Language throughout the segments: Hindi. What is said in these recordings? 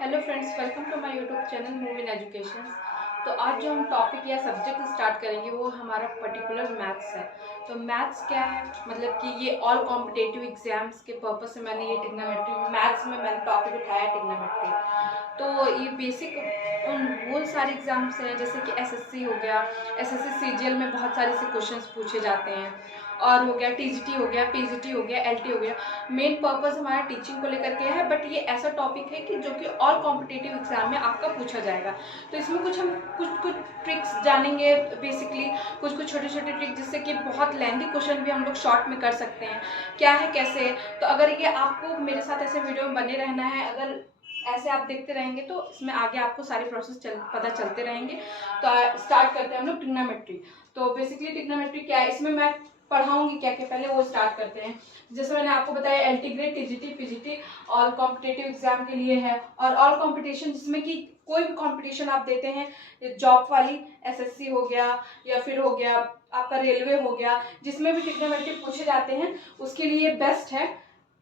Hello friends, welcome to my YouTube channel Move in Education. तो आज जो हम टॉपिक या सब्जेक्ट स्टार्ट करेंगे वो हमारा पर्टिकुलर मैथ्स है। तो मैथ्स क्या है, मतलब कि ये ऑल कॉम्पिटेटिव एग्जाम्स के पर्पस से मैंने ये ट्रिग्नोमेट्री मैथ्स में मैंने टॉपिक उठाया ट्रिग्नोमेट्री। तो ये बेसिक उन वो सारे एग्जाम्स हैं जैसे कि एसएससी हो गया, एसएससी सीजीएल में बहुत सारे से क्वेश्चंस पूछे जाते हैं, और हो गया टीजीटी हो गया, पीजीटी हो गया, एलटी हो गया। मेन पर्पस हमारा टीचिंग को लेकर के है, बट ये ऐसा टॉपिक है कि जो कि ऑल कॉम्पिटिटिव एग्जाम में आपका पूछा जाएगा। तो इसमें हम कुछ ट्रिक्स जानेंगे बेसिकली, कुछ छोटे छोटे ट्रिक, जिससे कि बहुत लेंथी क्वेश्चन भी हम लोग शॉर्ट में कर सकते हैं क्या है कैसे है। तो अगर ये आपको मेरे साथ ऐसे वीडियो में बने रहना है, अगर ऐसे आप देखते रहेंगे तो इसमें आगे आपको सारे प्रोसेस पता चलते रहेंगे। तो स्टार्ट करते हैं हम लोग ट्रिग्नोमेट्री। तो बेसिकली ट्रिग्नोमेट्री क्या है, इसमें मैं पढ़ाऊंगी क्या क्या, पहले वो स्टार्ट करते हैं। जैसे मैंने आपको बताया LT grade, TGT, PGT all competitive exam के लिए है, और ऑल कॉम्पिटिशन जिसमें कि कोई भी कॉम्पिटिशन आप देते हैं, जॉब वाली, एसएससी हो गया या फिर हो गया आपका रेलवे हो गया, जिसमें भी ट्रिग्नोमेट्री पूछे जाते हैं उसके लिए बेस्ट है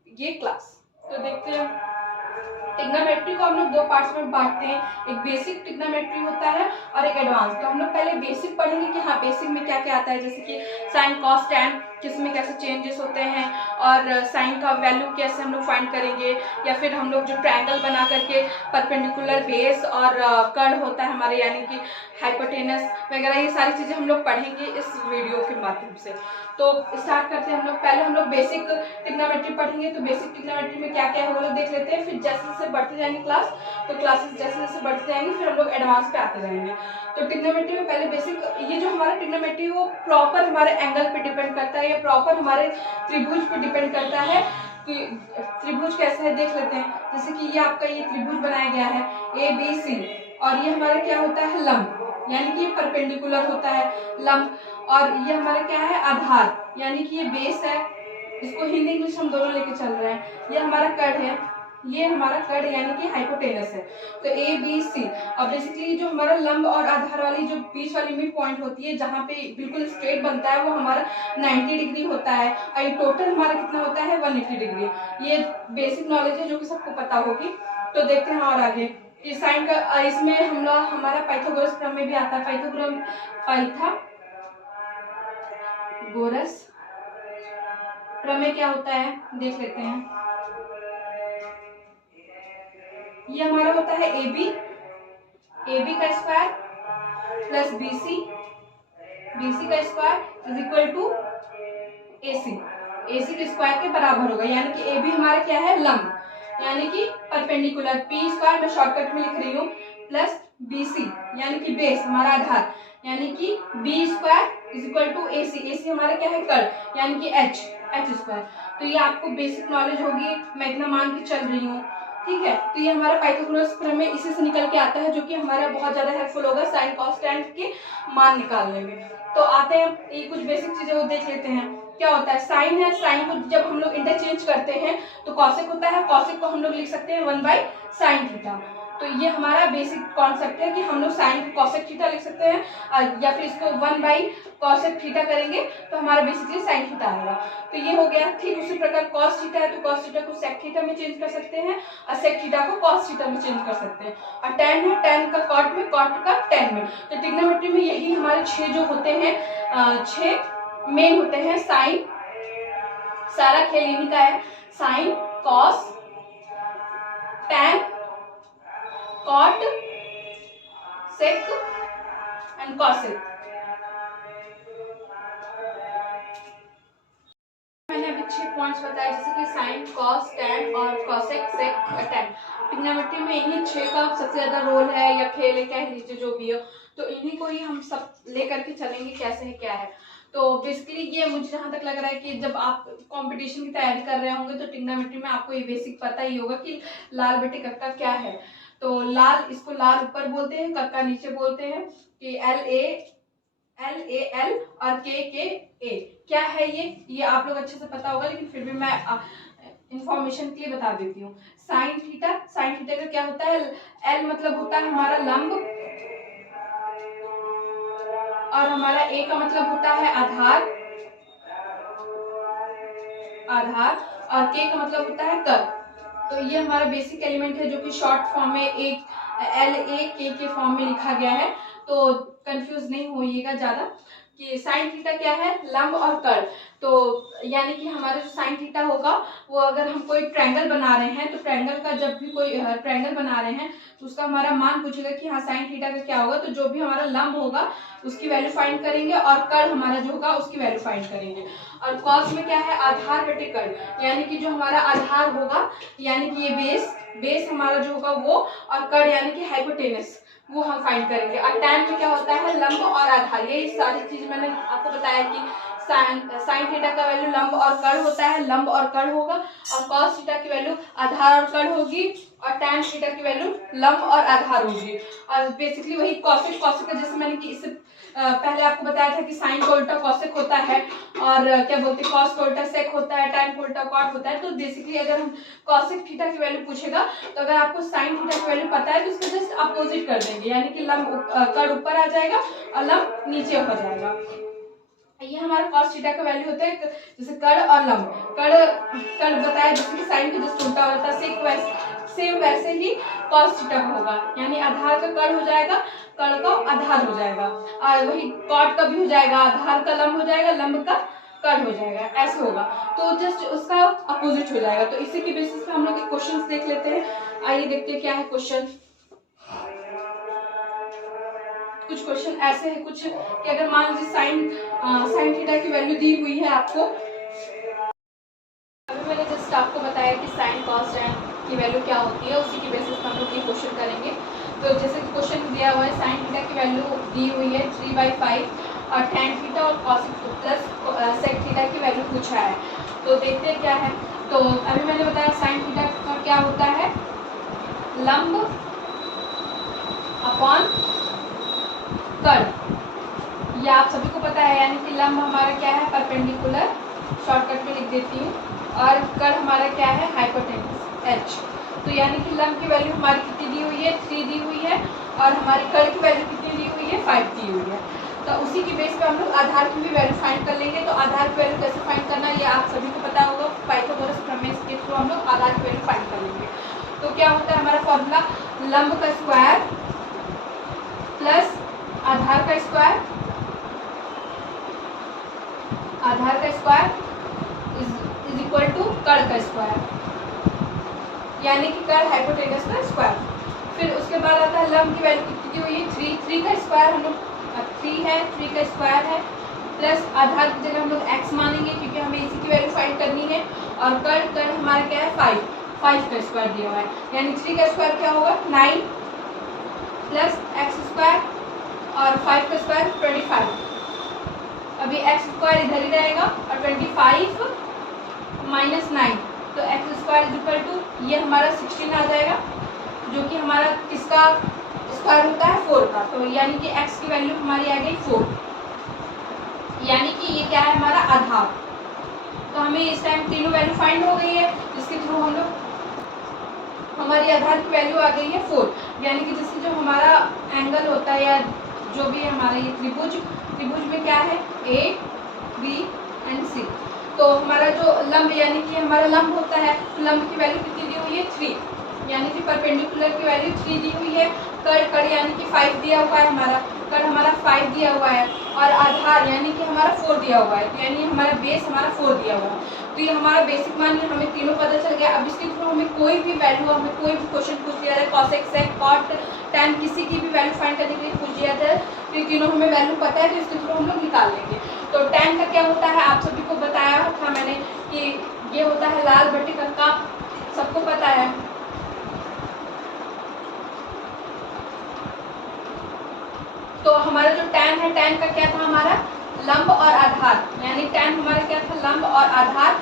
ये क्लास। तो देखते हैं, ट्रिग्नोमेट्री को हम लोग दो पार्ट्स में बांटते हैं, एक बेसिक ट्रिग्नोमेट्री होता है और एक एडवांस। तो हम लोग पहले बेसिक पढ़ेंगे कि हाँ बेसिक में क्या क्या आता है, जैसे कि साइन कॉस टैन किसमें कैसे चेंजेस होते हैं, और साइन का वैल्यू कैसे हम लोग फाइंड करेंगे, या फिर हम लोग जो ट्रायंगल बना करके परपेंडिकुलर बेस और कर्व होता है हमारे, यानी कि हाइपोटेनस वगैरह, ये सारी चीजें हम लोग पढ़ेंगे इस वीडियो के माध्यम से। तो स्टार्ट करते हैं हम लोग। पहले हम लोग बेसिक ट्रिग्नोमेट्री पढ़ेंगे, तो बेसिक ट्रिग्नोमेट्री में क्या क्या है वो लोग देख लेते हैं। फिर जैसे जैसे बढ़ते जाएंगे क्लास, तो क्लासेस जैसे जैसे बढ़ते जाएंगे फिर हम लोग एडवांस पे आते जाएंगे। तो ट्रिग्नोमेट्री में पहले बेसिक, ये जो हमारा ट्रिग्नोमेट्री वो प्रॉपर हमारे एंगल पे डिपेंड करता है, या प्रॉपर हमारे त्रिभुज पे डिपेंड करता है कि त्रिभुज कैसा है देख लेते हैं। जैसे कि ये आपका ये त्रिभुज बनाया गया है ए बी सी, और ये हमारा क्या होता है लंब, यानी कि ये परपेंडिकुलर होता है लंब, और ये हमारा क्या है आधार, यानी कि ये बेस है। इसको हिंदी इंग्लिश हम दोनों लेके चल रहे हैं। ये हमारा कड़ है, ये हमारा कड़ यानी कि हाइपोटेनस है। तो ए बी सी, और बेसिकली जो हमारा लंब और आधार वाली जो बीच वाली मिड पॉइंट होती है जहाँ पे बिल्कुल स्ट्रेट बनता है वो हमारा 90 डिग्री होता है, और ये टोटल हमारा कितना होता है 180 डिग्री। ये बेसिक नॉलेज है जो कि सबको पता होगी। तो देखते हैं और आगे कि साइन का, इसमें हम लोग हमारा पाइथागोरस प्रमेय भी आता है। पाइथागोरस प्रमेय क्या होता है देख लेते हैं। ये हमारा होता है ए बी का स्क्वायर प्लस बीसी का square is equal to A सी के स्क्वायर के बराबर होगा, यानी कि ए बी हमारा क्या है लंब, यानी कि परपेंडिकुलर, पी स्क्वायर मैं शॉर्टकट में लिख रही हूँ, प्लस बी सी यानी कि बेस हमारा आधार, यानी कि B square is equal to A C हमारा क्या है कर्ण, यानी कि एच स्क्वायर। तो ये आपको बेसिक नॉलेज होगी, मैं इतना मान के चल रही हूँ, ठीक है। तो ये हमारा पाइथागोरस प्रमेय इसी से निकल के आता है, जो कि हमारा बहुत ज्यादा हेल्पफुल होगा साइन कॉस टैन के मान निकालने में। तो आते हैं, ये कुछ बेसिक चीजें वो देख लेते हैं। क्या होता है साइन है, साइन को जब हम लोग इंटरचेंज करते हैं तो कॉसेक होता है, कॉसेक को हम लोग लिख सकते हैं 1/sin थीटा। तो ये हमारा बेसिक कॉन्सेप्ट है कि हम लोग साइन को कॉसेक थीटा लिख सकते हैं, या फिर इसको 1/cosec थीटा करेंगे तो हमारा बेसिकली साइन थीटा आएगा। तो ये हो गया। ठीक उसी प्रकार कॉस थीटा है तो कॉस थीटा को सेक थीटा में चेंज कर सकते हैं, और सेक थीटा को कॉस थीटा में चेंज कर सकते हैं। और टैन है, टैन का कॉट में, कॉट का टैन में। तो ट्रिग्नोमेट्री में यही हमारे 6 जो होते हैं, 6 मेन होते हैं। साइन, सारा खेल इन्हीं का है, sine, cos, tan, cot, sec and cosec. मैंने अभी 6 पॉइंट्स बताए, जैसे कि साइन, कॉस, टैन और कॉसेक, सेक, टैन। ट्रिग्नोमेट्री में इन्हीं 6 का सबसे ज्यादा रोल है, या खेल है, कह लीजिए जो भी हो। तो इन्हीं को ही हम सब लेकर के चलेंगे कैसे है क्या है। तो बेसिकली ये मुझे जहां तक लग रहा है कि जब आप कंपटीशन की तैयारी कर रहे होंगे तो ट्रिग्नोमेट्री में आपको ये बेसिक पता ही होगा कि लाल बटे कक्का क्या है। तो लाल, इसको लाल ऊपर बोलते हैं, कक्का नीचे बोलते हैं, कि एल और के ए क्या है। ये आप लोग अच्छे से पता होगा, लेकिन फिर भी मैं इंफॉर्मेशन के लिए बता देती हूँ। साइन थीटा, साइन थीटा का क्या होता है, एल मतलब होता है हमारा लंब, और हमारा ए का मतलब होता है आधार, और के का मतलब होता है कर्व। तो ये हमारा बेसिक एलिमेंट है जो कि शॉर्ट फॉर्म में एक LAK के फॉर्म में लिखा गया है। तो कंफ्यूज नहीं होइएगा ज़्यादा कि साइन थीटा क्या है, लंब और कर्ल। तो यानी कि हमारा जो साइन थीटा होगा वो अगर हम कोई ट्रायंगल बना रहे हैं तो ट्रायंगल का जब भी कोई ट्रायंगल बना रहे हैं तो उसका हमारा मान पूछेगा कि हाँ साइन थीटा का क्या होगा। तो जो भी हमारा लंब होगा उसकी वैल्यू फाइंड करेंगे और कर्ल हमारा जो होगा उसकी वैल्यू फाइंड करेंगे। और कॉस में क्या है, आधार बटे कर्ल, यानी कि जो हमारा आधार होगा यानी कि ये बेस हमारा जो होगा वो, और कर्ल यानी कि हाइपोटेनस वो हम फाइंड करेंगे। और टैन में क्या होता है, लंब और आधार। ये सारी चीज मैंने आपको बताया कि साइन थीटा का वैल्यू लंब और कर्ल होता है, लंब और कर्ल होगा, और कॉस थीटा की वैल्यू आधार और कर्ल होगी, और टैन थीटा की वैल्यू लंब और आधार होगी। और बेसिकली वही कॉसेक का जैसे मैंने कि इससे पहले आपको बताया था कि साइन का उल्टा कॉसेक होता है, और क्या बोलते हैं कॉस का उल्टा सेक होता है, टैन का उल्टा कॉट होता है। तो बेसिकली अगर हम कॉसेक थीटा की वैल्यू पूछेगा तो अगर आपको साइन थीटा की वैल्यू पता है तो उसका जस्ट अपोजिट कर देंगे, यानी कि लंब कर्ल ऊपर आ जाएगा और लंब नीचे हो जाएगा। ये हमारा कॉस थीटा का वैल्यू होता है जैसे कर्ल और लंब। कर्ल बताया जैसे कि साइन का जस्ट उल्टा होता है, सेम वैसे ही कॉस थीटा का होगा, यानी आधार का कर्ल हो जाएगा, कर्ल का आधार हो जाएगा, और वही कॉट का भी हो जाएगा, आधार का लंब हो जाएगा, लंब का कर्ल हो जाएगा, ऐसे होगा। तो जस्ट उसका अपोजिट हो जाएगा। तो इसी के बेसिस पे हम लोग क्वेश्चन देख लेते हैं। आइए देखते हैं क्या है क्वेश्चन। कुछ क्वेश्चन ऐसे है कुछ कि अगर मान लीजिए साइन थीटा की वैल्यू दी हुई है आपको, अभी मैंने जस्ट आपको बताया कि साइन कॉस टैन की वैल्यू क्या होती है, उसी की बेसिस पर हम लोग ये क्वेश्चन करेंगे। तो जैसे कि क्वेश्चन दिया हुआ है साइन थीटा की वैल्यू दी हुई है 3/5 और टैन थीटा और कॉस प्लस सेक थीटा की वैल्यू पूछा है। तो देखते हैं क्या है। तो अभी मैंने बताया साइन थीटा का क्या होता है, लंब अपॉन कर्ल, ये आप सभी को पता है, यानी कि लंब हमारा क्या है, परपेंडिकुलर, शॉर्टकट में लिख देती हूँ, और कर्ल हमारा क्या है, हाइपोटेनस h। तो यानी कि लंब की वैल्यू हमारी कितनी दी हुई है, 3 दी हुई है, और हमारी कर्ल की वैल्यू कितनी दी हुई है, 5 दी हुई है। तो उसी की बेस पे हम लोग आधार की भी वैल्यू फाइंड कर लेंगे। तो आधार की वैल्यू कैसे फाइंड करना है ये आप सभी को पता होगा, पाइथागोरस प्रमेय के थ्रू हम लोग आधार की वैल्यू फाइंड कर लेंगे। तो क्या होता है हमारा फॉर्मूला, लंब का स्क्वायर प्लस आधार का स्क्वायर, आधार का स्क्वायर इज इक्वल टू कर्ल का स्क्वायर, यानी कि कर्ल हाइपोटेनस का स्क्वायर। फिर उसके बाद आता है लंब की वैल्यू कितनी हुई है, 3 का स्क्वायर हम लोग 3 है, 3 का स्क्वायर है, प्लस आधार की जगह हम लोग x मानेंगे क्योंकि हमें इसी की वैल्यू फाइंड करनी है, और कर्ल हमारा क्या है, 5 का स्क्वायर दिया हुआ है, यानी 3 का स्क्वायर क्या होगा, 9 प्लस एक्स स्क्वायर और 5 का स्क्वायर 25। अभी एक्स स्क्वायर इधर ही रहेगा और 25 माइनस 9, तो X square is equal to ये हमारा 16 आ जाएगा, जो कि हमारा किसका स्क्वायर होता है, 4 का। तो यानी कि x की वैल्यू हमारी आ गई 4, यानी कि ये क्या है हमारा आधार। तो हमें इस टाइम तीनों वैल्यू फाइंड हो गई है, जिसके थ्रू हम लोग हमारी आधार की वैल्यू आ गई है 4, यानी कि जिससे जो हमारा एंगल होता है या जो भी हमारा ये त्रिभुज में क्या है, A, B एंड C। तो हमारा जो लंब यानी कि हमारा लंब होता है, लंब की वैल्यू कितनी दी हुई है, 3, यानी कि परपेंडिकुलर की वैल्यू 3 दी हुई है, कर्ल यानी कि 5 दिया हुआ है, हमारा 5 दिया हुआ है, और आधार यानी कि हमारा 4 दिया हुआ है, यानी हमारा बेस हमारा 4 दिया हुआ है। तो ये हमारा बेसिक मान है, हमें तीनों पता चल गया। अब इसके थ्रू हमें कोई भी वैल्यू, हमें कोई भी क्वेश्चन पूछ दिया जाए, कॉसेक सेक कॉट टैन किसी की भी वैल्यू फाइंड करने के लिए पूछ दिया जाए, तो ये तीनों हमें वैल्यू पता है, तो इसके थ्रू हम लोग निकाल लेंगे। तो टैन का क्या होता है आप सभी को बताया था मैंने कि ये होता है लाल बटे कक्का, सबको पता है। तो हमारा जो टैन है, टैन का क्या था हमारा, लंब और आधार, यानी टैन हमारा क्या था, लंब और आधार,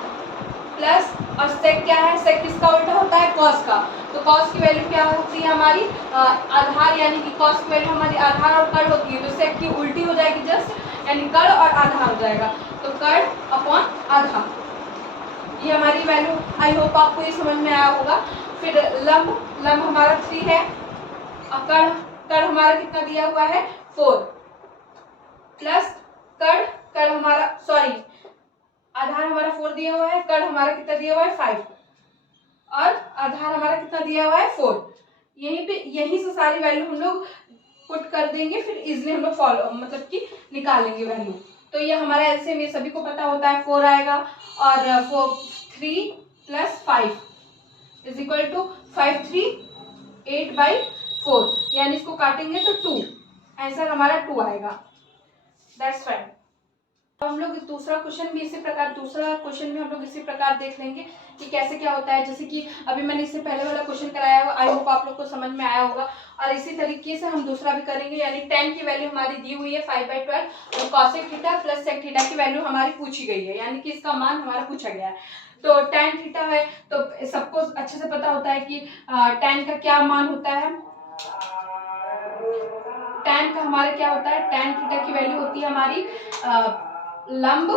प्लस और सेक क्या है, सेक किसका उल्टा होता है, कॉस का। तो कॉस की वैल्यू क्या होती है हमारी, आधार, यानी कि कॉस की वैल्यू हमारी आधार और कर्ल होती है, तो सेक की उल्टी हो जाएगी जस्ट, यानी कर्ल और आधार हो जाएगा, तो कर्ल अपॉन आधार। ये हमारी वैल्यू, आई होप आपको ये समझ में आया होगा। फिर लंब हमारा 3 है, और कर्ल हमारा कितना दिया हुआ है, 4, प्लस कर्ल हमारा, सॉरी, आधार हमारा 4 दिया हुआ है, कर्ल हमारा कितना दिया हुआ है, 5, और आधार हमारा कितना दिया हुआ है 4। यहीं पे यहीं से सारी वैल्यू हम लोग पुट कर देंगे, फिर इजिली हम लोग फॉलो मतलब कि निकालेंगे वैल्यू। तो ये हमारा एलसीएम ये सभी को पता होता है 4 आएगा, और 3 + 5 इज इक्वल टू 5 3 8/4, यानी इसको काटेंगे तो 2, आंसर हमारा 2 आएगा। That's fine. अब हम लोग दूसरा क्वेश्चन भी हम लोग इसी प्रकार देख लेंगे कि कैसे क्या होता है। जैसे कि अभी मैंने इससे पहले वाला क्वेश्चन कराया हुआ, आई होप आप लोग को समझ में आया होगा। और इसी तरीके से हम दूसरा भी करेंगे, यानी tan की वैल्यू हमारी दी हुई है 5/12 और cosec theta plus sec theta की वैल्यू हमारी पूछी गई है, यानी कि इसका मान हमारा पूछा गया है। तो tan थीटा है तो सबको अच्छे से पता होता है कि tan का क्या मान होता है। tan का हमारा क्या होता है, tan थीटा की वैल्यू होती है हमारी लंब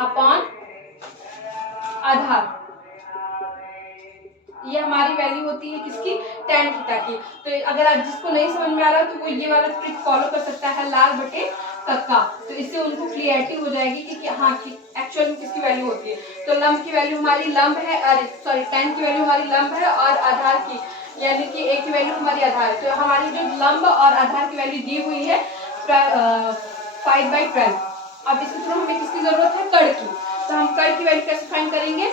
अपॉन आधार। ये हमारी वैल्यू होती है किसकी, tan थीटा की। तो अगर आप जिसको नहीं समझ में आ रहा तो वो ये वाला ट्रिक फॉलो कर सकता है, लाल बटे कक्का। तो इससे उनको क्लियरिटी हो जाएगी कि हाँ कि एक्चुअल में किसकी वैल्यू होती है। तो लंब की वैल्यू हमारी लंब है, सॉरी tan की वैल्यू हमारी लंब है, और आधार की यानी कि a की वैल्यू हमारी आधार है। तो हमारी जो लंब और आधार की वैल्यू दी हुई है 5/12। अब इसके थ्रू हमें किसकी जरूरत है, कर्ण की। तो हम कर्ण की वैल्यू कैसे फाइंड करेंगे,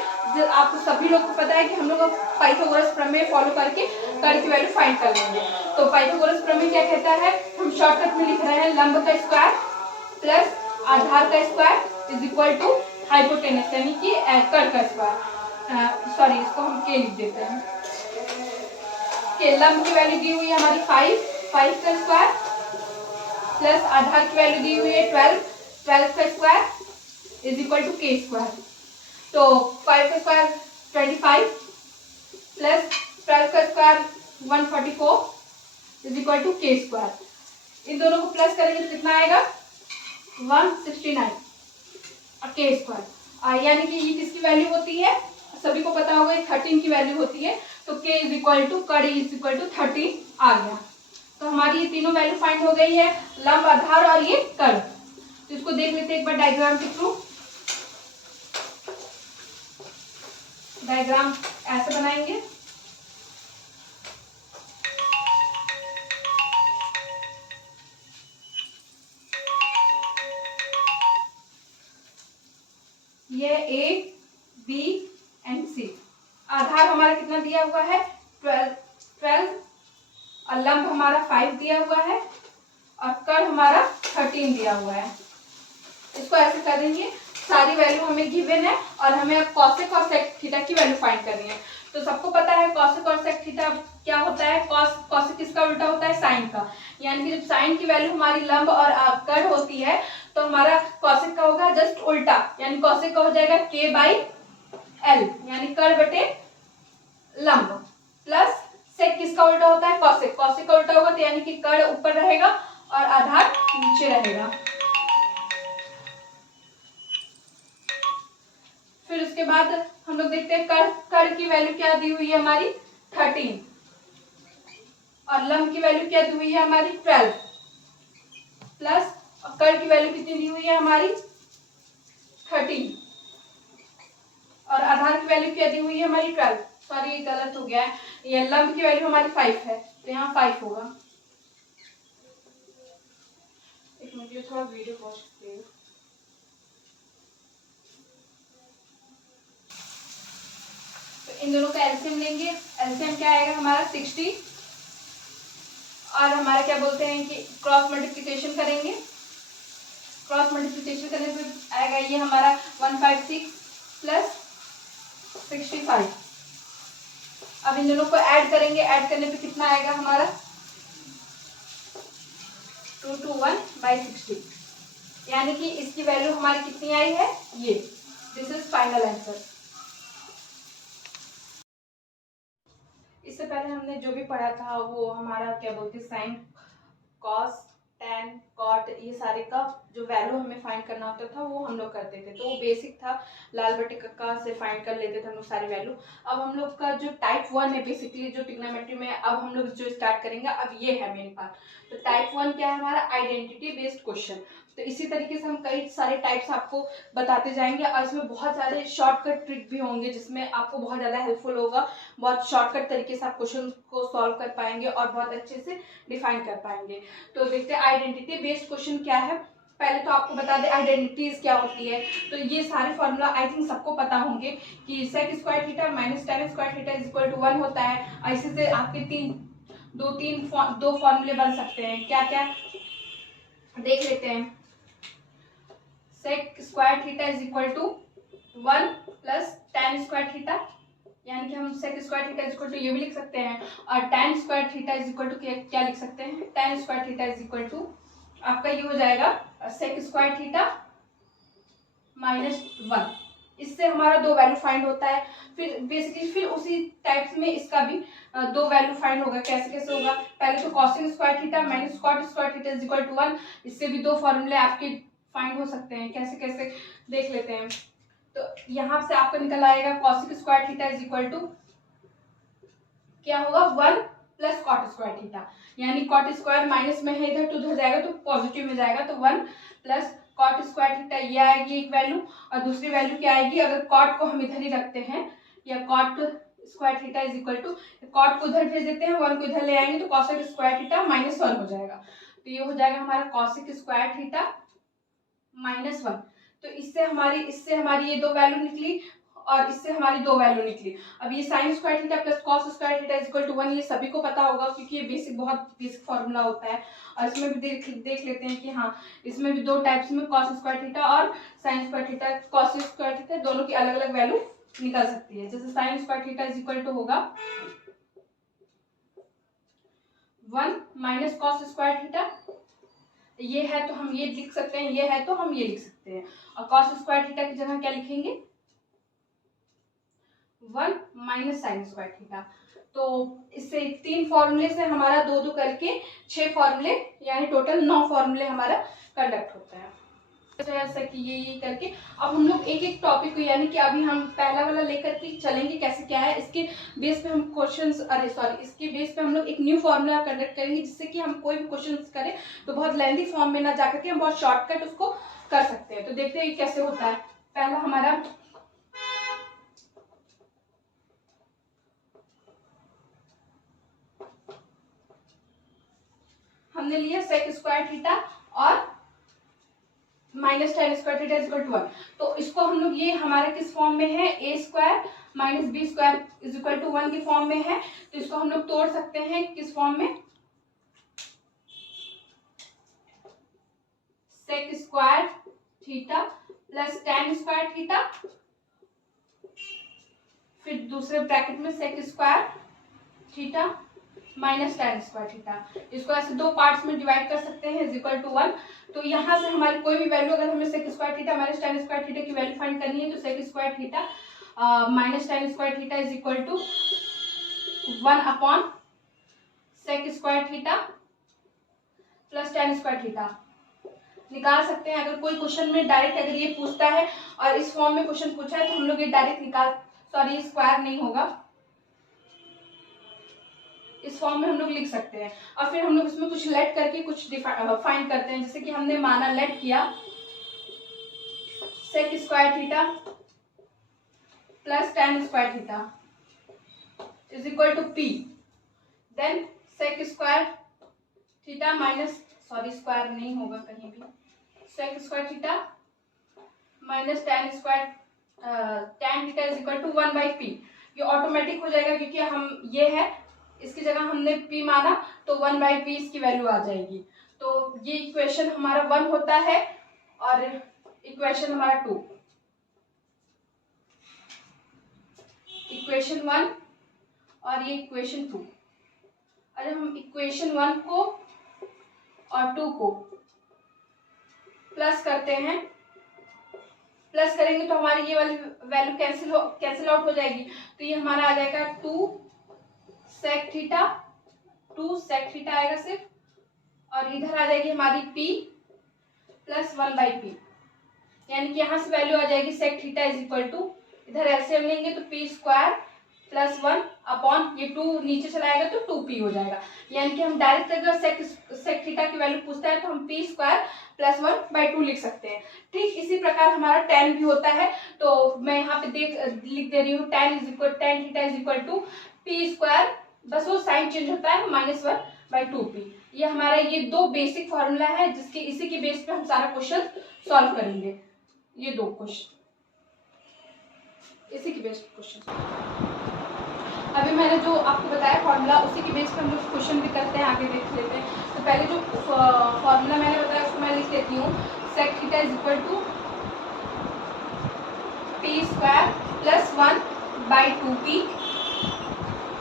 आपको सभी लोग को पता है कि हम लोग पाइथागोरस प्रमेय फॉलो करके कर्ण की वैल्यू फाइंड कर लेंगे। तो पाइथागोरस प्रमेय क्या कहता है, हम शॉर्टकट में लिख रहे हैं लंब का स्क्वायर प्लस आधार का square is equal to hypotenuse, यानी कि कर्ण का स्क्वायर। सॉरी, इसको हम के लिख देते हैं। के लंब की वैल्यू दी हुई है हमारी 5 का स्क्वायर प्लस आधार की वैल्यू दी हुई है 12 का स्क्वायर इज इक्वल टू के स्क्वायर। तो 5 का स्क्वायर 25 प्लस 12 का स्क्वायर 144 इज इक्वल टू के स्क्वायर। इन दोनों को प्लस करेंगे तो कितना आएगा 169 के स्क्वायर, यानी कि ये किसकी वैल्यू होती है, सभी को पता होगा 13 की वैल्यू होती है। तो k इज इक्वल टू कर्ण इज इक्वल टू 13 आ गया। तो हमारी ये तीनों वैल्यू फाइंड हो गई है, लंब आधार और ये कर्ण। तो इसको देख लेते हैं एक बार डायग्राम के थ्रू। डायग्राम ऐसे बनाएंगे, ये A B एंड C। आधार हमारा कितना दिया हुआ है 12 और लंब हमारा 5 दिया हुआ है और कर्ण हमारा 13 दिया हुआ है। इसको ऐसे करेंगे, सारी वैल्यू हमें गिवन है और हमें अब कॉसेक और सेक थीटा की वैल्यू फाइंड करनी है। तो सबको पता है कॉसेक और सेक थीटा क्या होता है, कॉसेक किसका उल्टा होता है, साइन का। यानी कि जब साइन की वैल्यू हमारी लंब और कर्ण होती है तो हमारा कॉसेक का होगा जस्ट उल्टा, यानी कॉसेक का हो जाएगा k/l, यानी कर्ण बटे लंब, प्लस सेक किसका उल्टा होता है, कॉसेक। कॉसेक का उल्टा होगा तो यानी कि कर्ण ऊपर रहेगा और आधार नीचे रहेगा। फिर उसके बाद हम लोग देखते हैं कर्ण की वैल्यू क्या दी हुई है हमारी 13 और लंब की वैल्यू क्या दी हुई है हमारी 12, प्लस कर्ण की वैल्यू कितनी दी हुई है हमारी 13 और आधार की वैल्यू क्या दी हुई है हमारी 12। सॉरी, गलत हो गया है, ये लंब की वैल्यू हमारी 5 है तो यहाँ 5 होगा। एक मिनट, थोड़ा वीडियो पॉज करिए। तो इन दोनों का एलसीएम लेंगे, एलसीएम क्या आएगा हमारा 60 और हमारा क्या बोलते हैं कि क्रॉस मल्टीप्लिकेशन करेंगे। क्रॉस मल्टीप्लिकेशन करने पे आएगा ये हमारा 156 प्लस 65। अब इन दोनों को ऐड करेंगे, ऐड करने पे कितना आएगा हमारा 221/60, यानी कि इसकी वैल्यू हमारी कितनी आई है ये। This is final answer. इससे पहले हमने जो भी पढ़ा था वो हमारा क्या बोलते हैं साइन, कॉस, टैन, कॉट, ये सारे का जो वैल्यू हमें फाइंड करना होता था वो हम लोग करते थे। तो वो बेसिक था, लाल बटे कक्का से फाइंड कर लेते थे हम लोग सारी वैल्यू। अब हम लोग का जो टाइप 1 है बेसिकली जो ट्रिग्नोमेट्री में अब हम लोग जो स्टार्ट करेंगे, अब ये है मेरे पास। तो टाइप 1 क्या है हमारा, आइडेंटिटी बेस्ड क्वेश्चन। तो इसी तरीके से हम कई सारे टाइप्स आपको बताते जाएंगे और इसमें बहुत सारे शॉर्टकट ट्रिक भी होंगे जिसमें आपको बहुत ज़्यादा हेल्पफुल होगा। बहुत शॉर्टकट तरीके से आप क्वेश्चन को सॉल्व कर पाएंगे और बहुत अच्छे से डिफाइन कर पाएंगे। तो देखते हैं आइडेंटिटी बेस्ड क्वेश्चन क्या है। पहले तो आपको बता दें आइडेंटिटीज क्या होती है। तो ये सारे फॉर्मूला आई थिंक सबको पता होंगे कि sec square theta minus tan square theta is equal to 1 होता है। ऐसे से आपके दो फॉर्मूले बन सकते हैं। क्या क्या देख लेते हैं। Sec square theta is equal to 1 plus tan square theta, यानी कि हम sec square theta is equal to ये भी लिख सकते हैं। और tan square theta is equal to क्या लिख सकते हैं, tan square theta is equal to आपका ये हो जाएगा सेक स्क्वायर थीटा माइनस 1। इससे हमारा दो वैल्यू फाइंड होता है। फिर बेसिकली फिर उसी टाइप्स में इसका भी दो वैल्यू फाइंड होगा। कैसे कैसे होगा, पहले तो cosec square theta minus cot square theta is equal to 1। इससे भी दो फॉर्मूले आपके फाइंड हो सकते हैं। कैसे कैसे देख लेते हैं। तो यहाँ से आपका निकल आएगा cosec square theta is equal to क्या होगा 1 प्लस कॉट स्क्वायर थीटा, यानी कॉट स्क्वायर माइनस में है इधर तो उधर जाएगा तो पॉजिटिव में जाएगा। तो 1 प्लस कॉट स्क्वायर थीटा ये आएगी एक वैल्यू। और दूसरी वैल्यू क्या आएगी, अगर कॉट को हम इधर ही रखते हैं या cot square theta is equal to cot को इधर भेज देते हैं, 1 को इधर ले आएंगे तो कॉसेक स्क्वायर थीटा माइनस 1 हो जाएगा। तो ये हो जाएगा हमारा कॉसेक स्क्वायर थीटा माइनस 1। तो इससे हमारी ये दो वैल्यू निकली और इससे हमारी दो वैल्यू निकली। अब ये sine square theta plus cos square theta is equal to 1 ये सभी को पता होगा क्योंकि ये बहुत बेसिक फॉर्मूला होता है। और इसमें भी देख लेते हैं कि हाँ इसमें भी दो टाइप्स में कॉस स्क्वायर थीटा और sine square theta, cos square theta दोनों की अलग अलग वैल्यू निकल सकती है। जैसे sine square theta is equal to होगा 1 माइनस कॉस स्क्वायर थीटा, ये है तो हम ये लिख सकते हैं, ये है तो हम ये लिख सकते हैं। और कॉस स्क्वायर थीटा की जगह क्या लिखेंगे 1 माइनस साइन स्क्वायर थीटा। तो इससे 3 फॉर्मूले से हमारा दो दो करके 6 फॉर्मूले यानी टोटल 9 फॉर्मूले हमारा कंडक्ट होता है। ऐसा कि ये करके अब हम लोग एक एक टॉपिक को यानी कि अभी हम पहला वाला लेकर के चलेंगे कैसे क्या है, इसके बेस पे हम इसके बेस पे हम लोग एक न्यू फॉर्मूला कंडक्ट करेंगे जिससे कि हम कोई भी क्वेश्चन करें तो बहुत लेंथी फॉर्म में ना जाकर के हम बहुत शॉर्टकट उसको कर सकते हैं। तो देखते हैं कैसे होता है। पहला हमारा हमने लिया सेक स्क्वायर थीटा और minus tan square theta equal to 1। तो इसको हम लोग ये हमारा किस फॉर्म में है, A square minus B square is equal to 1 की फॉर्म में है। तो इसको हम लोग तोड़ सकते हैं किस फॉर्म में, sec square theta plus tan square theta, फिर दूसरे ब्रैकेट में sec square theta minus tan square theta. इसको ऐसे दो पार्ट्स में डिवाइड कर सकते हैं इज इक्वल टू 1। तो यहाँ से हमारी कोई भी वैल्यू अगर हमें sec square theta minus tan square theta की वैल्यू फाइंड करनी है तो sec square theta minus tan square theta is equal to 1 upon sec square theta plus tan square theta निकाल सकते हैं। अगर कोई क्वेश्चन में डायरेक्ट अगर ये पूछता है और इस फॉर्म में क्वेश्चन पूछा है तो हम लोग ये डायरेक्ट निकाल, सॉरी स्क्वायर नहीं होगा, इस फॉर्म में हम लोग लिख सकते हैं। और फिर हम लोग इसमें कुछ लेट करके कुछ फाइंड करते हैं। जैसे कि हमने माना लेट किया sec square theta plus tan square theta is equal to P, then sec square theta minus, sorry square नहीं होगा कहीं भी, sec square theta minus tan square tan theta is equal to 1 by P. ये ऑटोमेटिक हो जाएगा क्योंकि हम ये है इसकी जगह हमने p माना तो 1 बाई पी इसकी वैल्यू आ जाएगी। तो ये इक्वेशन हमारा 1 होता है और इक्वेशन हमारा 2, इक्वेशन 1 और ये इक्वेशन 2। अगर हम इक्वेशन 1 को और 2 को प्लस करते हैं, प्लस करेंगे तो हमारी ये वाली वैल्यू कैंसिल आउट हो जाएगी। तो ये हमारा आ जाएगा 2 सेक थीटा आएगा सिर्फ, और इधर आ जाएगी हमारी p प्लस 1/p, यानी कि यहाँ से वैल्यू आ जाएगी sec theta is equal to, इधर एलसीएम लेंगे तो p स्क्वायर प्लस 1 अपॉन ये 2 नीचे चलाएगा तो 2p हो जाएगा। यानी कि हम डायरेक्ट अगर सेक थीटा की वैल्यू पूछता है तो हम p स्क्वायर प्लस 1/2 लिख सकते हैं। ठीक इसी प्रकार हमारा tan भी होता है, तो मैं यहाँ पे लिख दे रही हूँ tan theta is equal to p square, बस वो साइन चेंज होता है -1/2p। ये हमारा ये दो बेसिक फॉर्मूला है जिसके इसी के बेस पे हम सारा क्वेश्चन सॉल्व करेंगे। ये दो क्वेश्चन इसी के बेस पे क्वेश्चन, अभी मैंने जो आपको बताया फॉर्मूला उसी के बेस पे हम लोग क्वेश्चन भी करते हैं, आगे देख लेते हैं। तो पहले जो फॉर्मूला मैंने बताया उसको मैं लिख देती हूँ, sec theta is equal to p square plus 1/2p,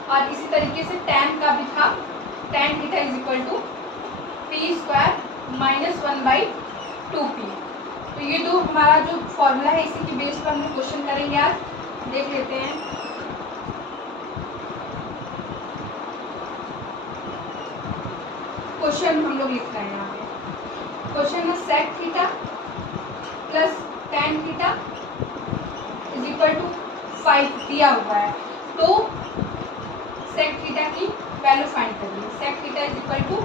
और इसी तरीके से tan का भी था, tan theta is equal to p square -1/2p। तो ये दो हमारा जो फॉर्मूला है इसी के बेस पर हम लोग क्वेश्चन करेंगे, आज देख लेते हैं। क्वेश्चन हम लोग लिख रहे हैं यहाँ पे, क्वेश्चन में sec theta plus tan theta is equal to 5 दिया हुआ है, तो सेक थीटा की वैल्यू फाइंड करिए। Sec theta is equal to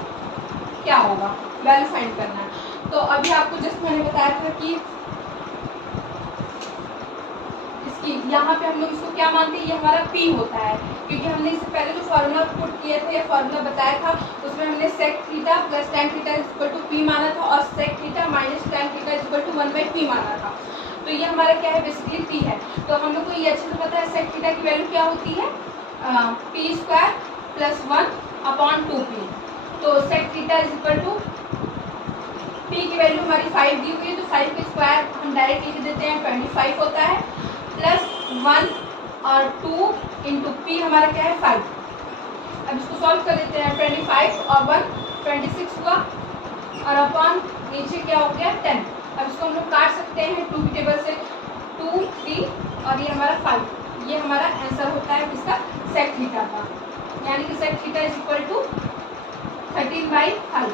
क्या होगा, वैल्यू फाइंड करना है। तो अभी आपको जस्ट मैंने बताया था कि इसकी यहाँ पे हम लोग इसको क्या मानते हैं, ये हमारा p होता है, क्योंकि हमने इससे पहले जो फॉर्मूला पुट किया था या फॉर्मूला बताया था उसमें हमने sec theta plus tan theta is equal to p माना था, और sec theta minus tan theta is equal to 1/p माना था। तो ये हमारा क्या है, बेसिकली p है। तो हम लोग को ये अच्छे से पता है सेक थीटा की वैल्यू क्या होती है, p स्क्वायर प्लस 1/2p। तो sec theta is equal to p की वैल्यू हमारी 5 दी हुई है, तो 5 के स्क्वायर हम डायरेक्ट लिख देते हैं 25 होता है, प्लस 1 और 2 इंटू पी हमारा क्या है 5। अब इसको सॉल्व कर देते हैं, 25 और 1 26 हुआ, और अपॉन नीचे क्या हो गया 10। अब इसको हम लोग काट सकते हैं 2 की टेबल से, 2 3 और ये हमारा 5। ये हमारा आंसर होता है किसका, सेक थीटा का, यानी कि sec theta is equal to 13/5।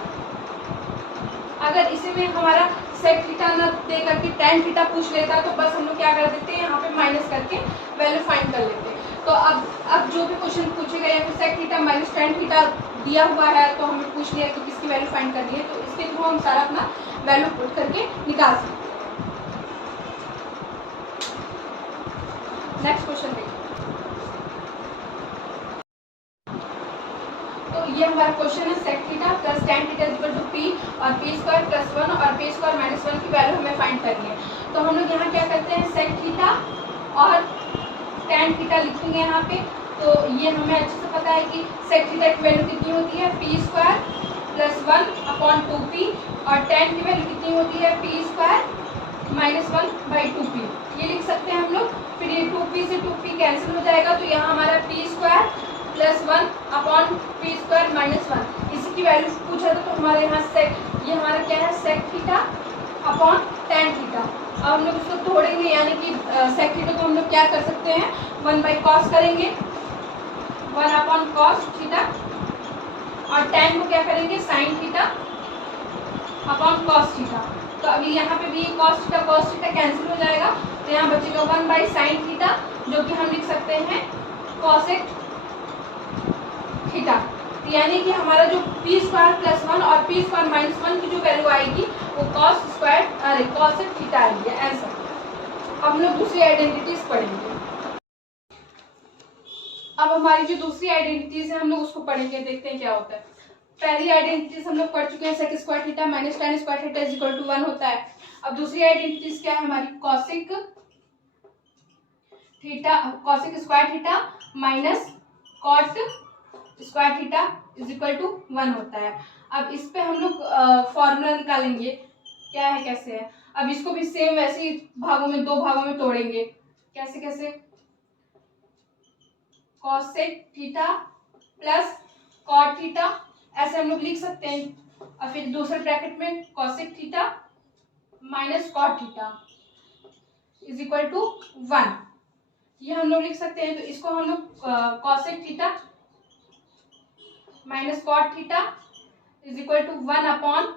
अगर इसी में हमारा सेक थीटा न दे करके tan थीटा पूछ लेता तो बस हम लोग क्या कर देते हैं, यहाँ पे माइनस करके वैल्यू फाइंड कर लेते हैं। तो अब जो भी क्वेश्चन पूछेगा या फिर sec theta minus tan theta दिया हुआ है तो हमें पूछ लिया कि किसकी वैल्यू फाइंड करनी है, तो इसके थ्रू हम सारा अपना वैल्यू पुट करके निकाल सकते हैं। नेक्स्ट क्वेश्चन देखिए, तो ये हमारा क्वेश्चन है sec theta plus tan theta is equal to p और p स्क्वायर प्लस 1 और p स्क्वायर माइनस 1 की वैल्यू हमें फाइंड करनी है। तो हम लोग यहाँ क्या करते हैं, सेक थीटा और tan थीटा लिखेंगे यहाँ पे। तो ये हमें अच्छे से पता है कि सेक थीटा की वैल्यू कितनी होती है, p स्क्वायर प्लस 1/2p, और tan की वैल्यू कितनी होती है, p स्क्वायर -1/2p। ये लिख सकते हैं हम लोग। फिर ये 2p से 2p कैंसिल हो जाएगा, तो यहाँ हमारा p square plus 1/p square minus 1, इसी की वैल्यू पूछा था। तो हमारे यहाँ सेक, ये हमारा क्या है, sec theta upon tan theta. अब हम लोग इसको तोड़ेंगे, यानी कि सेक थीटा को हम लोग क्या कर सकते हैं, 1/cos करेंगे, 1/cos थीटा, और tan को क्या करेंगे, sine theta upon cos theta. तो अभी यहाँ पे भी cos थीटा कैंसिल हो जाएगा, तो यहाँ बचेगा 1/sin थीटा, जो कि हम लिख सकते हैं cosec थीटा। यानी कि हमारा जो p स्क्वायर प्लस 1 और p स्क्वायर माइनस 1 की जो वैल्यू आएगी वो cosec थीटा आएगी आंसर। अब हम लोग दूसरी आइडेंटिटीज पढ़ेंगे। अब हमारी जो दूसरी आइडेंटिटीज है हम लोग उसको पढ़ेंगे, देखते हैं क्या होता है। पहली आइडेंटिटीज हम लोग पढ़ चुके हैं, sec square theta minus tan square theta is equal to 1 होता है। अब दूसरी आइडेंटिटीज क्या है हमारी, cosec square theta minus cot square theta is equal to 1 होता है। अब इस पे हम लोग फॉर्मूला निकालेंगे, क्या है कैसे है। अब इसको भी सेम वैसे ही भागों में, दो भागों में तोड़ेंगे। कैसे कैसे, cosec theta plus cot theta, ऐसे हम लोग लिख सकते हैं। और फिर दूसरे ब्रैकेट में cosec theta minus cot theta is equal to 1, ये हम लोग लिख सकते हैं। तो इसको हम लोग cosec theta minus cot theta is equal to 1/,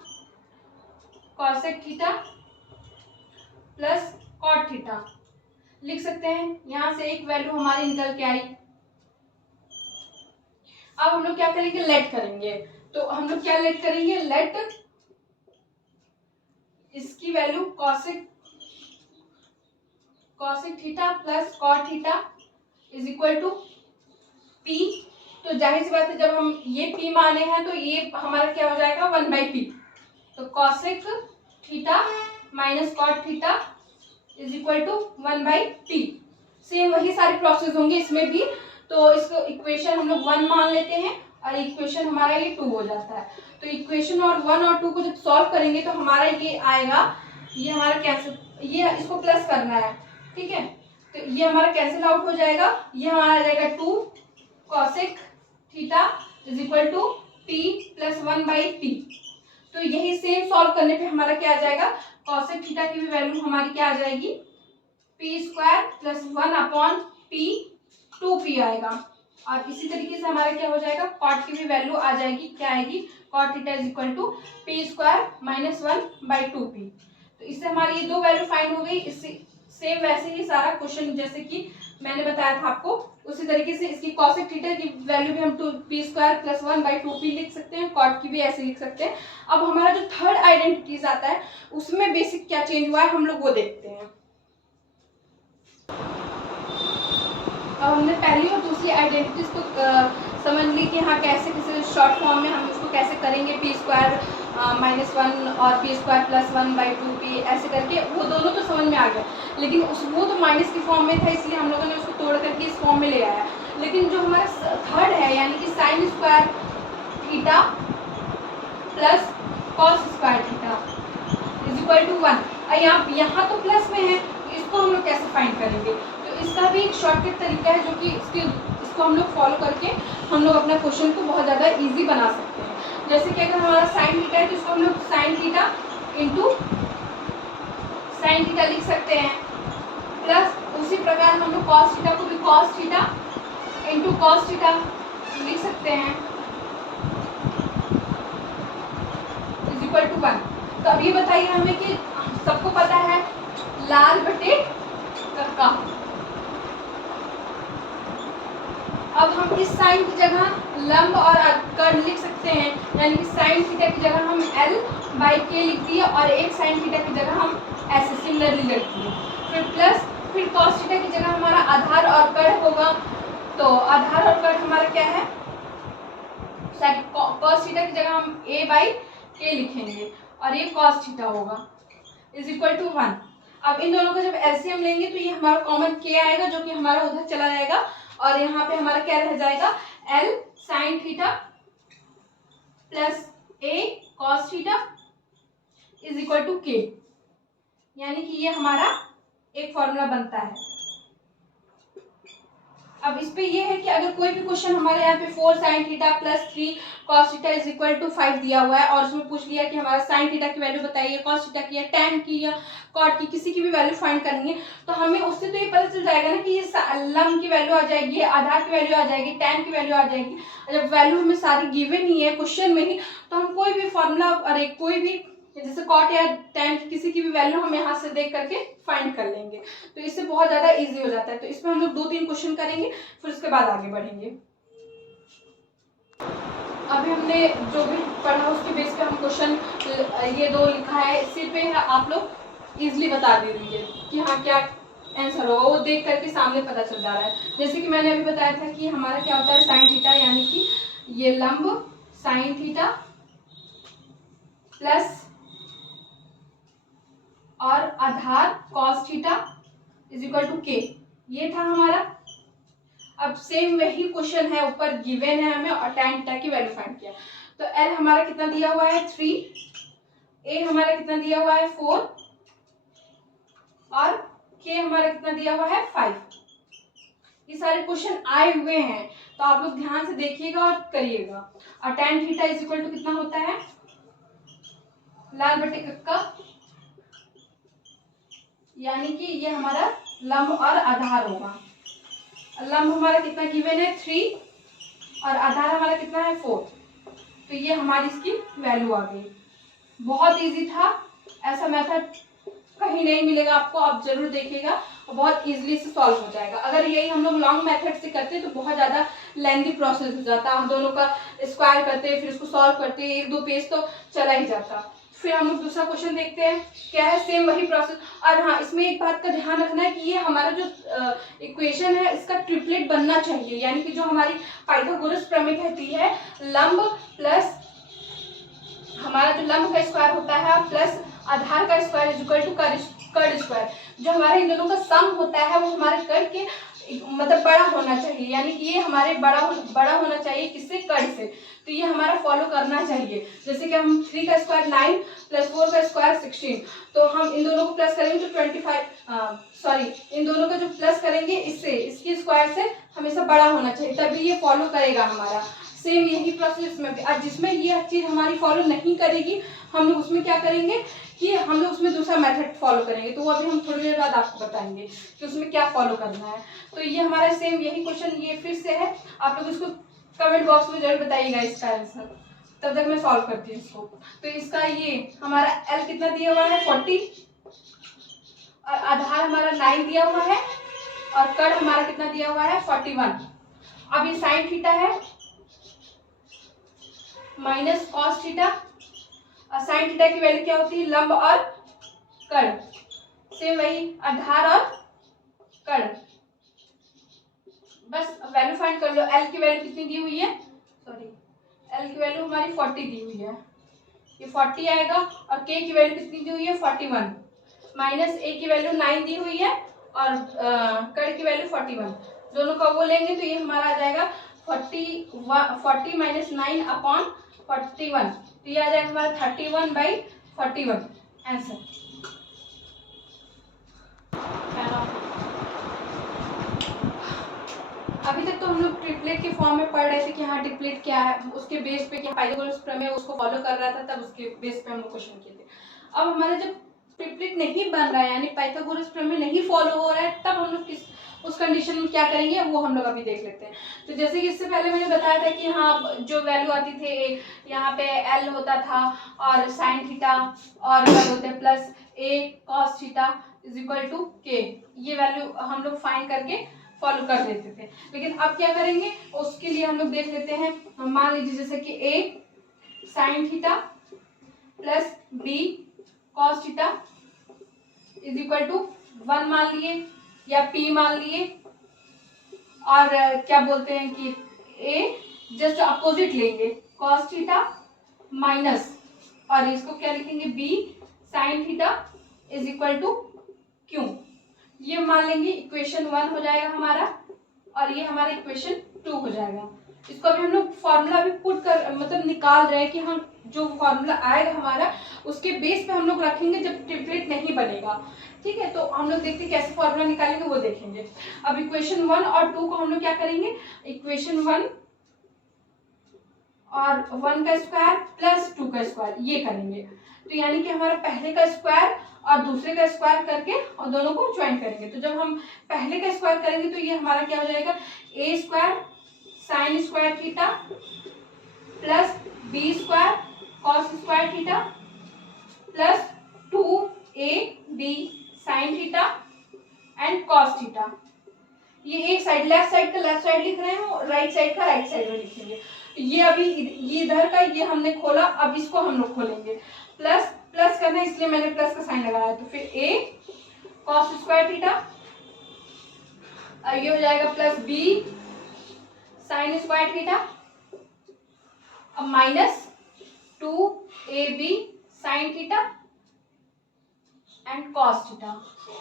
cosec theta plus cot theta लिख सकते हैं। यहां से एक वैल्यू हमारी निकल के आई। अब हम लोग क्या करेंगे, लेट करेंगे। तो हम लोग क्या लेट करेंगे, लेट इसकी value cosec theta plus cot theta is equal to P. तो जाहिर सी बात है जब हम ये पी माने हैं तो ये हमारा क्या हो जाएगा, 1/p। तो कॉसेक theta minus cot theta is equal to 1/p। Same वही सारी प्रोसेस होंगे इसमें भी। तो इसको इक्वेशन हम लोग 1 मान लेते हैं और इक्वेशन हमारा ये 2 हो जाता है। तो इक्वेशन और 1 और 2 को जब सॉल्व करेंगे तो हमारा ये आएगा, ये हमारा कैंसिल, ये इसको प्लस करना है, ठीक है। तो ये हमारा कैंसिल आउट हो जाएगा, ये हमारा आ जाएगा 2 cosec theta is equal to p plus 1/p। तो यही सेम सॉल्व करने पे हमारा क्या आ जाएगा, कॉसेक थीटा की भी वैल्यू हमारी क्या आ जाएगी, p square plus 1/p 2p आएगा। और इसी तरीके से हमारा क्या हो जाएगा, कॉट की भी वैल्यू आ जाएगी, क्या आएगी, cot theta is equal to p square minus 1/2p। तो इससे हमारी ये दो वैल्यू फाइंड हो गई। इससे सेम वैसे ही सारा क्वेश्चन जैसे कि मैंने बताया था आपको, उसी तरीके से इसकी कॉसेक थीटा की वैल्यू भी हम p स्क्वायर प्लस 1/2p लिख सकते हैं, कॉट की भी ऐसे लिख सकते हैं। अब हमारा जो थर्ड आइडेंटिटीज आता है उसमें बेसिक क्या चेंज हुआ है हम लोग वो देखते हैं। अब हमने पहली और दूसरी आइडेंटिटीज को समझ ली कि हाँ कैसे कैसे शॉर्ट फॉर्म में हम इसको कैसे करेंगे, p स्क्वायर माइनस 1 और p स्क्वायर प्लस 1/2p ऐसे करके, वो दोनों तो समझ में आ गया। लेकिन वो तो माइनस की फॉर्म में था इसलिए हम लोगों ने उसको तोड़ करके इस फॉर्म में ले आया। लेकिन जो हमारा थर्ड है यानी कि sine square theta plus cos square theta is equal to 1, यहाँ तो प्लस में है, इसको हम लोग कैसे फाइंड करेंगे। तो इसका भी एक शॉर्टकट तरीका है जो कि इसको हम लोग फॉलो करके हम लोग अपना क्वेश्चन को बहुत ज़्यादा इजी बना सकते हैं। जैसे कि अगर हमारा साइन थीटा है तो इसको हम लोग sine theta into sine theta लिख सकते हैं, प्लस उसी प्रकार हम लोग कॉस थीटा को भी cos theta into cos theta लिख सकते हैं इज इक्वल टू 1। तो अब ये बताइए हमें कि सबको पता है लाल बटे कक्का। अब हम इस साइन की जगह लंब और कर्ण लिख सकते हैं, यानी कि साइन थीटा की जगह हम l/k लिख दिए और एक साइन थीटा की जगह हम ऐसे सिमिलरली लिख दिए। फिर प्लस फिर कॉस थीटा की जगह हमारा आधार और कर्ण होगा। तो आधार और कर्ण हमारा क्या है, कॉस थीटा की जगह हम a/k लिखेंगे और ये कॉस थीटा होगा इज इक्वल टू 1। अब इन दोनों का जब एलसीएम लेंगे तो ये हमारा कॉमन k आएगा जो कि हमारा उधर चला जाएगा और यहाँ पे हमारा क्या रह जाएगा, l sine theta plus a cos theta is equal to k। यानी कि ये हमारा एक फॉर्मूला बनता है। अब इस पे ये है कि अगर कोई भी क्वेश्चन हमारे यहाँ पे 4 sine theta plus 3 cos theta is equal to 5 दिया हुआ है और उसमें पूछ लिया कि हमारा साइन थीटा की वैल्यू बताइए, कॉस थीटा की या टैन की या कॉट की, किसी की भी वैल्यू फाइंड करनी है, तो हमें उससे तो ये पता चल जाएगा ना कि ये लंब की वैल्यू आ जाएगी, आधार की वैल्यू आ जाएगी, टैन की वैल्यू आ जाएगी। जब वैल्यू हमें सारी गिवन ही है क्वेश्चन में ही, तो हम कोई भी फॉर्मूला अरे कोई भी जैसे कॉट या टैन की किसी की भी वैल्यू हम यहाँ से देख करके फाइंड कर लेंगे। तो इससे बहुत ज़्यादा इजी हो जाता है। तो इसमें हम लोग 2-3 क्वेश्चन करेंगे फिर उसके बाद आगे बढ़ेंगे। अभी हमने जो भी पढ़ा उसके बेस पे हम क्वेश्चन ये 2 लिखा है, इसी पे आप लोग इजीली बता दीजिए कि हाँ क्या आंसर होगा, वो देख करके सामने पता चल जा रहा है। जैसे कि मैंने अभी बताया था कि हमारा क्या होता है साइन थीटा, यानी कि ये लंब साइन थीटा प्लस और आधार cos theta is equal to k, ये था हमारा। अब सेम वही क्वेश्चन है, ऊपर गिवन है हमें और tan थीटा की वैल्यू फाइंड किया। तो l हमारा कितना दिया हुआ है 3, a हमारा कितना दिया हुआ है 4 और k हमारा कितना दिया हुआ है 5। ये सारे क्वेश्चन आए हुए हैं तो आप लोग ध्यान से देखिएगा और करिएगा। और tan theta is equal to कितना होता है, लाल बटे कक्का, यानी कि ये हमारा लंब और आधार होगा। लंब हमारा कितना गिवन है 3 और आधार हमारा कितना है 4। तो ये हमारी इसकी वैल्यू आ गई। बहुत इजी था ऐसा मेथड कहीं नहीं मिलेगा आपको, आप जरूर देखिएगा और बहुत इजीली से सॉल्व हो जाएगा। अगर यही हम लोग लॉन्ग मेथड से करते तो बहुत ज़्यादा लेंथी प्रोसेस हो जाता, हम दोनों का स्क्वायर करते फिर उसको सॉल्व करते, 1-2 पेज तो चला ही जाता। फिर हम लोग दूसरा क्वेश्चन देखते हैं, क्या है, सेम वही प्रोसेस। और हाँ, इसमें एक बात का ध्यान रखना है कि ये हमारा जो इक्वेशन है इसका ट्रिपलेट बनना चाहिए, यानी कि जो हमारी पाइथागोरस प्रमेय कहती है, लंब प्लस हमारा जो लंब का स्क्वायर होता है प्लस आधार का स्क्वायर इज इक्वल टू कर्ण स्क्वायर। जो हमारे इन दोनों का सम होता है वो हमारे कर्ण के मतलब बड़ा होना चाहिए, यानी कि ये हमारे बड़ा होना चाहिए किससे, कर्ण से। तो ये हमारा फॉलो करना चाहिए। जैसे कि हम 3 का स्क्वायर 9 प्लस 4 का स्क्वायर 16, तो हम इन दोनों को प्लस करेंगे तो 25 इन दोनों का जो प्लस करेंगे इससे, इसकी स्क्वायर से हमेशा बड़ा होना चाहिए, तभी ये फॉलो करेगा हमारा। सेम यही प्रोसेस में भी, और जिसमें ये चीज़ हमारी फॉलो नहीं करेगी हम लोग उसमें क्या करेंगे कि हम लोग उसमें दूसरा मेथड फॉलो करेंगे। तो वो अभी हम थोड़ी देर बाद आपको बताएंगे कि उसमें क्या फॉलो करना है। तो ये हमारा सेम यही क्वेश्चन ये फिर से है, आप लोग इसको कमेंट बॉक्स में जरूर बताइएगा इसका आंसर, तब तक मैं सॉल्व करती हूँ इसको। तो इसका ये हमारा एल कितना दिया हुआ है 40 और आधार हमारा 9 दिया हुआ है और कर्ण हमारा कितना दिया हुआ है 41। अब ये साइन थीटा है माइनस कॉस थीटा, और साइन थीटा की वैल्यू क्या होती है, लंब और कर्ण, सेम वही आधार और कर्ण। बस वैल्यू फाइंड कर लो। एल की वैल्यू कितनी दी हुई है, सॉरी एल की वैल्यू हमारी 40 दी हुई है, ये 40 आएगा, और के की वैल्यू कितनी दी हुई है 41, माइनस ए की वैल्यू 9 दी हुई है और कर्ण की वैल्यू 41, दोनों का वो लेंगे तो ये हमारा आ जाएगा 40 माइनस 9 अपॉन 41, तो ये आ जाएगा हमारा 31/41 आंसर। अभी तक तो हम लोग ट्रिपलेट के फॉर्म में पढ़ रहे थे कि हाँ ट्रिपलेट क्या है, उसके बेस पे क्या पाइथागोरस प्रमेय उसको फॉलो कर रहा था, तब उसके बेस पे हम लोग क्वेश्चन किए थे। अब हमारा जब ट्रिपलेट नहीं बन रहा है यानी पाइथागोरस प्रमेय नहीं फॉलो हो रहा है, तब हम लोग किस उस कंडीशन में क्या करेंगे वो हम लोग अभी देख लेते हैं। तो जैसे कि इससे पहले मैंने बताया था कि हाँ जो वैल्यू आती थे यहाँ पे एल होता था और साइन थीटा और क्या बोलते हैं plus A cos theta is equal to K, ये वैल्यू हम लोग फाइंड करके फॉलो कर लेते थे। लेकिन अब क्या करेंगे उसके लिए हम लोग देख लेते हैं, मान लीजिए जैसे कि A sine theta plus B cos theta is equal to 1 मान लिए या p मान लिए, और क्या बोलते हैं कि a जस्ट अपोजिट लेंगे cos थीटा माइनस, और इसको क्या लिखेंगे b sin theta is equal to q, ये मान लेंगे इक्वेशन 1 हो जाएगा हमारा, और ये हमारा इक्वेशन 2 हो जाएगा। इसको अभी हम लोग फॉर्मूला भी पुट कर मतलब निकाल रहे हैं कि हम जो फॉर्मूला आएगा हमारा उसके बेस पे हम लोग रखेंगे जब ट्रिपलेट नहीं बनेगा। ठीक है, तो हम लोग देखते हैं कैसे फॉर्मूला निकालेंगे वो देखेंगे। अब इक्वेशन 1 और 2 को हम लोग क्या करेंगे, इक्वेशन 1 और 1 का स्क्वायर प्लस 2 का स्क्वायर ये करेंगे, तो यानी कि हमारा पहले का स्क्वायर और दूसरे का स्क्वायर करके और दोनों को ज्वाइन करेंगे। तो जब हम पहले का स्क्वायर करेंगे तो ये हमारा क्या हो जाएगा, A square sine square theta plus B square cos square theta plus 2ab sine theta and cos theta. ये एक साइड लेफ्ट साइड का लेफ्ट साइड लिख रहे हैं, राइट साइड का राइट साइड में लिखेंगे। ये अभी ये इधर का ये हमने खोला, अब इसको हम लोग खोलेंगे, प्लस प्लस करना है इसलिए मैंने प्लस का साइन लगाया, तो फिर ए कॉस स्क्वायर थीटा, ये हो जाएगा plus B sine square theta, अब minus 2ab sine theta and cos theta,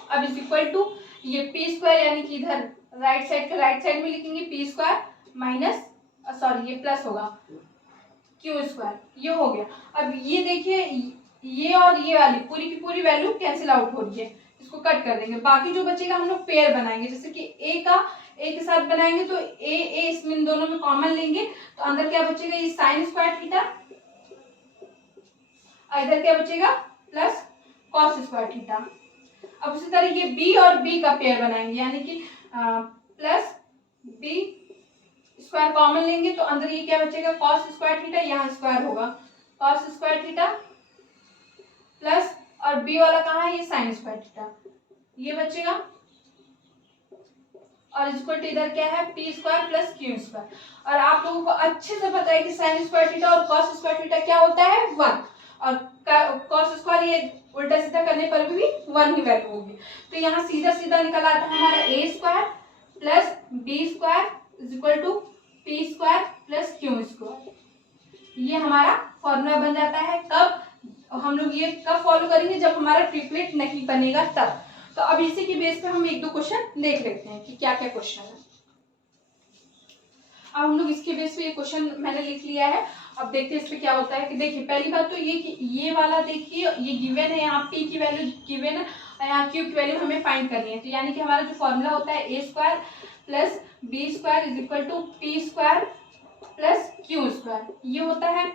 अब इज इक्वल टू ये पी स्क्वायर यानी कि इधर राइट साइड का राइट साइड में लिखेंगे पी स्क्वायर माइनस सॉरी ये प्लस होगा क्यू स्क्वायर, ये हो गया। अब ये देखिए ये और ये वाली पूरी की पूरी वैल्यू कैंसिल आउट हो रही है, इसको कट कर देंगे, बाकी जो बचेगा हम लोग पेयर बनाएंगे, जैसे कि ए का ए के साथ बनाएंगे तो ए ए इसमें इन दोनों में कॉमन लेंगे तो अंदर क्या बचेगा, ये साइन स्क्वायर थीटा, इधर क्या बचेगा प्लस कॉस स्क्वायर थीटा। अब उसी तरह ये b और b का पेयर बनाएंगे, यानी कि प्लस b स्क्वायर कॉमन लेंगे तो अंदर ये क्या बचेगा कॉस स्क्वायर थीटा, यहाँ स्क्वायर होगा कॉस स्क्वायर थीटा प्लस और बी वाला कहाँ है, ये साइन स्क्वायर थीटा, ये बचेगा। और इक्वल टू इधर क्या है, P square plus Q square. और आप लोगों को अच्छे से पता है कि साइन स्क्वायर थीटा और कॉस स्क्वायर थीटा क्या होता है, 1। और कॉस स्क्वायर ये उल्टा सीधा करने पर भी 1 ही वैल्यू होगी। तो यहाँ सीधा सीधा निकल आता है हमारा A square plus B square is equal to P square plus Q square. ये हमारा फॉर्मूला बन जाता है। कब हम लोग ये कब फॉलो करेंगे, जब हमारा ट्रिपलेट नहीं बनेगा तब। तो अब इसी के बेस पे हम एक दो क्वेश्चन देख लेते हैं कि क्या क्या क्वेश्चन है। अब हम लोग इसके बेस पे ये क्वेश्चन मैंने लिख लिया है। अब देखते हैं इस पे क्या होता है। कि देखिए पहली बात तो ये कि ये वाला देखिए ये गिवन है, यहाँ पी की वैल्यू गिवन है और यहाँ क्यू की वैल्यू हमें फाइंड करनी है। तो यानी कि हमारा जो फॉर्मूला होता है A square plus B square is equal to P square plus Q square, ये होता है।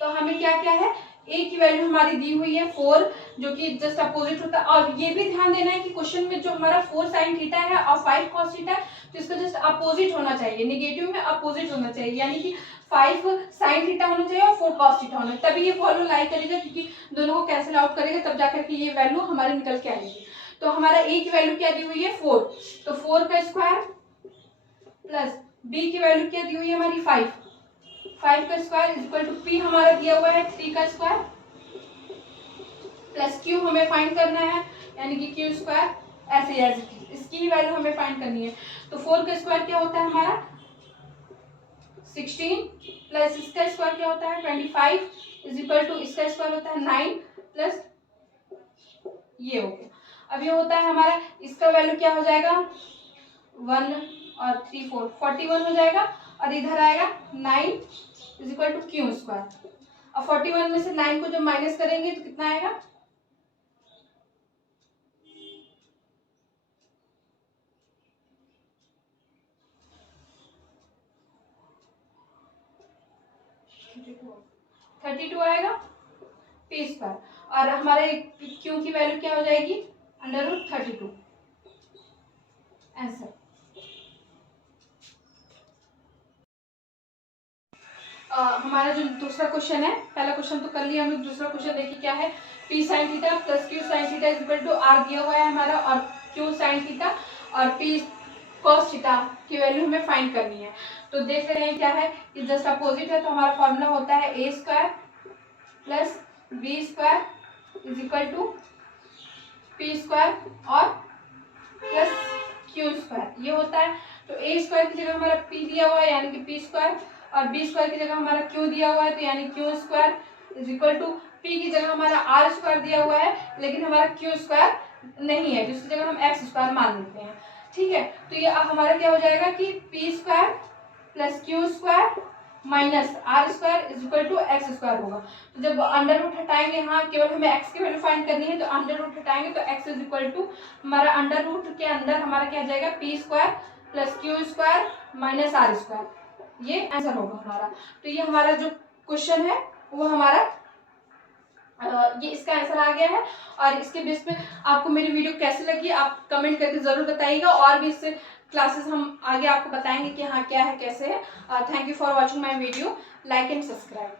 तो हमें क्या क्या है, ए की वैल्यू हमारी दी हुई है 4, जो कि जस्ट अपोजिट होता है। और ये भी ध्यान देना है कि क्वेश्चन में जो हमारा 4 साइन थीटा है और 5 कॉस थीटा है, तो इसका जस्ट अपोजिट होना चाहिए, नेगेटिव में अपोजिट होना चाहिए। यानी कि 5 साइन थीटा होना चाहिए और 4 कॉस थीटा होना चाहिए, तभी ये फॉलो लाई करेगा, क्योंकि दोनों को कैंसिल आउट करेगा तब जाकर के ये वैल्यू हमारे निकल के आएगी। तो हमारा ए की वैल्यू क्या दी हुई है 4, तो 4 का स्क्वायर प्लस बी की वैल्यू क्या दी हुई है हमारी 5 का square is equal to P हमारा दिया हुआ है 3 का स्क्वायर प्लस क्यू हमें फाइंड करना है, यानी कि क्यू स्क्वायर ऐसे एज इसकी ही वैल्यू हमें फाइंड करनी है। तो 4 का स्क्वायर क्या होता है हमारा 16 प्लस इसका स्क्वायर क्या होता है 25 इज इक्वल टू इसका स्क्वायर होता है 9 प्लस ये हो गया। अब ये होता है हमारा, इसका वैल्यू क्या हो जाएगा 1 और 3 4 41 हो जाएगा। और इधर आएगा 9 is equal to Q square. अब 41 में से 9 को जब माइनस करेंगे तो कितना आएगा 32 आएगा पी स्क्वायर। और हमारे क्यू की वैल्यू क्या हो जाएगी √32 आंसर। हमारा जो दूसरा क्वेश्चन है, पहला क्वेश्चन तो कर लिया हम लोग, दूसरा क्वेश्चन देखिए क्या है। P sine theta plus Q sine theta is equal to R दिया हुआ है हमारा, और क्यू साइन थीटा और पी कॉस थीटा की वैल्यू हमें फाइंड करनी है। तो देख रहे हैं क्या है कि जस्ट अपोजिट है, तो हमारा फॉर्मूला होता है A square plus B square is equal to P square और प्लस क्यू स्क्वायर, ये होता है। तो ए स्क्वायर की जगह हमारा पी दिया हुआ है यानी कि पी स्क्वायर, और बी स्क्वायर की जगह हमारा क्यू दिया हुआ है तो यानी Q square is equal to P की जगह हमारा आर स्क्वायर दिया हुआ है, लेकिन हमारा क्यू स्क्वायर नहीं है, जिसकी जगह हम एक्स स्क्वायर मान लेते हैं। ठीक है, तो ये हमारा क्या हो जाएगा कि P square plus Q square minus R square is equal to X square होगा। तो जब अंडर रूट हटाएंगे, यहाँ केवल हमें एक्स की वैल्यू फाइंड करनी है, तो अंडर रूट हटाएंगे तो एक्स इज इक्वल टू हमारा अंडर रूट के अंदर हमारा क्या जाएगा P square plus Q square minus R square, ये आंसर होगा हमारा। तो ये हमारा जो क्वेश्चन है वो हमारा ये इसका आंसर आ गया है। और इसके बेस पे आपको मेरी वीडियो कैसी लगी आप कमेंट करके जरूर बताइएगा, और भी इससे क्लासेस हम आगे आपको बताएंगे कि हाँ क्या है कैसे है। Thank you for watching my video, like and subscribe.